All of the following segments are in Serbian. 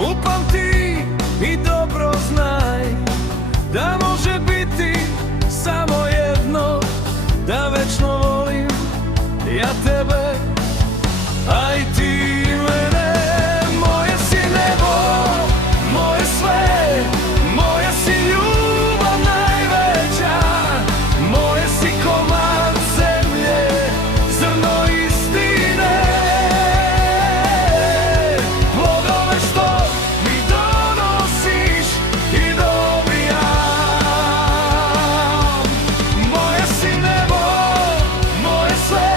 Upamti i dobro znaj da može biti samo jedno, da večno volim ja tebe, a i ti mene. Moje si nebo, moje sve, moja si ljubav najveća, moje si komad zemlje, zrno istine, plodove što mi donosiš i dobijam. Moje si nebo, moje sve,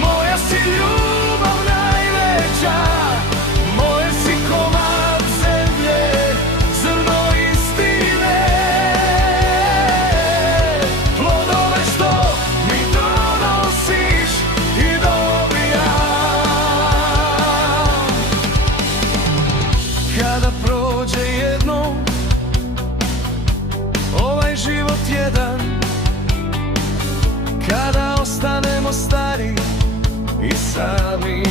moja si ljubav najveća, moje si komad zemlje, zrno istine, plodove što mi donosiš i dobijam. Kada prođe jednom ovaj život jedan, kada ostanemo stari i sami,